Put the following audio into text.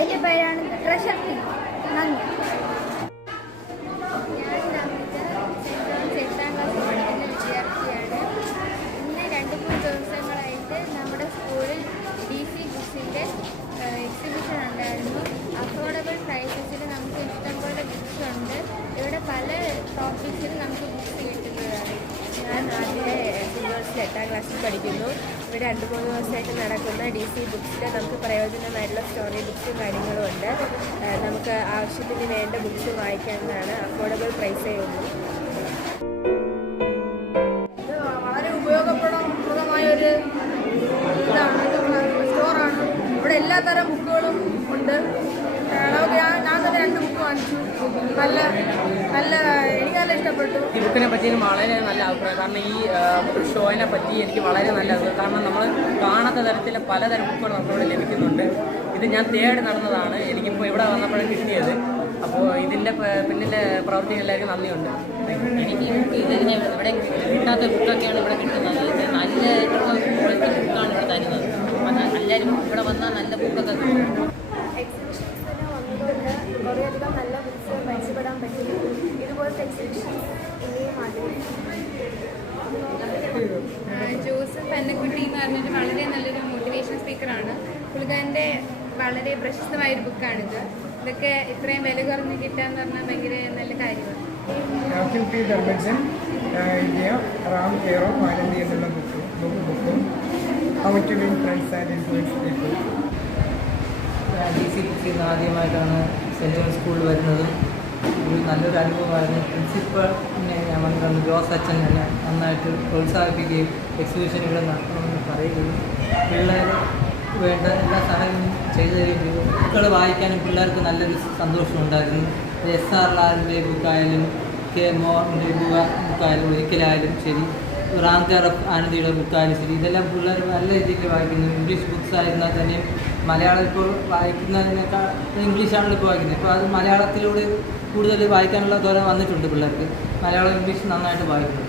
അതിൻ്റെ പേരാണ് ട്രഷർ തീ. നന്ദി. ഞാൻ എട്ടാം ക്ലാസ്സിൽ പഠിക്കുന്ന വിദ്യാർത്ഥിയാണ്. ഇന്ന് 2-3 ദിവസങ്ങളായിട്ട് നമ്മുടെ സ്കൂളിൽ DC ബുക്സിൻ്റെ എക്സിബിഷൻ ഉണ്ടായിരുന്നു. അഫോർഡബിൾ പ്രൈസസിൽ നമുക്ക് ഇഷ്ടംപോലെ ബുക്സ് ഉണ്ട്. ഇവിടെ പല ടോപ്പിക്സിൽ നമുക്ക് ബുക്സ് കിട്ടുന്നതാണ്. ഞാൻ നാട്ടിലെ യൂണിവേഴ്സിറ്റി 8ാം ക്ലാസ്സിൽ പഠിക്കുന്നു. ഇവിടെ 2-3 ദിവസമായിട്ട് നടക്കുന്ന DC ബുക്സിൽ നമുക്ക് പ്രയോജനമായിട്ടുള്ള സ്റ്റോറി ബുക്സും കാര്യങ്ങളും ഉണ്ട്. നമുക്ക് ആവശ്യത്തിന് വേണ്ട ബുക്സ് വായിക്കാവുന്നതാണ്. അഫോർഡബിൾ പ്രൈസേ ഉള്ളൂ. ഇത് വളരെ ഉപയോഗപ്രദമായ ഒരു ഇതാണ്, സ്റ്റോറാണ്. ഇവിടെ എല്ലാത്തരം ബുക്കുകളും ഉണ്ട്. ഞാൻ തന്നെ 2 ബുക്ക് വാങ്ങിച്ചു. എനിക്ക് നല്ല ഇഷ്ടപ്പെട്ടു. ഈ ബുക്കിനെ പറ്റി വളരെ നല്ല അഭിപ്രായം. കാരണം ഈ ഷോയിനെ പറ്റി എനിക്ക് വളരെ നല്ല അഭിപ്രായം. കാരണം നമ്മൾ കാണാത്ത തരത്തിലെ പലതരം ബുക്കുകൾ നമുക്കിവിടെ ലഭിക്കുന്നുണ്ട്. ഇത് ഞാൻ തേടി നടന്നതാണ്. എനിക്കിപ്പോൾ ഇവിടെ വന്നപ്പോഴും കിട്ടിയത്. അപ്പോൾ ഇതിൻ്റെ പിന്നിലെ പ്രവർത്തികൾ എല്ലാവർക്കും നന്ദിയുണ്ട്. എനിക്ക് ഈ ബുക്ക് ഇതിന് ഇവിടെ കിട്ടാത്ത ബുക്കൊക്കെയാണ് ഇവിടെ കിട്ടുന്നത്. നല്ല ക്വാളിറ്റി ബുക്കാണ് ഇവിടെ തരുന്നത്. എല്ലാവരും ഇവിടെ വന്നാൽ നല്ല ബുക്കൊക്കെ കിട്ടും. എക്സിബിഷൻസിന് വന്നതുകൊണ്ട് കുറേയധികം നല്ല ബുക്സ് പരിചയപ്പെടാൻ പറ്റി. ഇതുപോലത്തെ എക്സിബിഷൻസ് ഇനിയും ജോസഫ് പന്നക്കുട്ടി എന്ന് പറഞ്ഞിട്ട് വളരെ നല്ലൊരു മോട്ടിവേഷൻ സ്പീക്കറാണ്. പുള്ളിക്കാരൻ്റെ വളരെ പ്രശസ്തമായൊരു ബുക്കാണിത്. ഇതൊക്കെ ഇത്രയും വില കുറഞ്ഞ് കിട്ടുക എന്ന് പറഞ്ഞാൽ ഭയങ്കര നല്ല കാര്യമാണ്. റാം കെയർ ഓഫ് ആനന്ദി എന്നുള്ള ബുക്കും how to win friends and influence people. DC ബുക്സിൽ നിന്ന് ആദ്യമായിട്ടാണ് സെൻറ്റ് ജോൺസ് സ്കൂളിൽ വരുന്നത്. ഒരു നല്ലൊരു അനുഭവമായിരുന്നു. പ്രിൻസിപ്പളിനെ ഞാൻ വന്നിട്ടുണ്ട്. ജോസ് അച്ഛൻ എന്നെ നന്നായിട്ട് പ്രോത്സാഹിപ്പിക്കുകയും എക്സിബിഷനുകൾ നടത്തണമെന്ന് പറയുകയും പിള്ളേർ വേണ്ട എല്ലാ സഹായവും ചെയ്തു തരികയും ചെയ്തു. ബുക്കുകൾ വായിക്കാനും പിള്ളേർക്ക് നല്ലൊരു സന്തോഷമുണ്ടായിരുന്നു. SR ലാലിൻ്റെ ബുക്കായാലും K. മോഹൻ്റെ ബുക്കായാലും ഒരിക്കലായാലും ശരി, റാം കെയർ ഓഫ് ആനന്ദിയുടെ ബുക്കായാലും ശരി, ഇതെല്ലാം പിള്ളേർ നല്ല രീതിയിൽ വായിക്കുന്നു. ഇംഗ്ലീഷ് ബുക്സ് ആയിരുന്നാൽ തന്നെയും മലയാളം ഇപ്പോൾ വായിക്കുന്നതിനേക്കാൾ ഇംഗ്ലീഷാണല്ലോ ഇപ്പോൾ വായിക്കുന്നത്. ഇപ്പോൾ അത് മലയാളത്തിലൂടെ കൂടുതൽ വായിക്കാനുള്ള ത്വര വന്നിട്ടുണ്ട് പിള്ളേർക്ക്. മലയാളം ഇംഗ്ലീഷ് നന്നായിട്ട് വായിക്കുന്നു.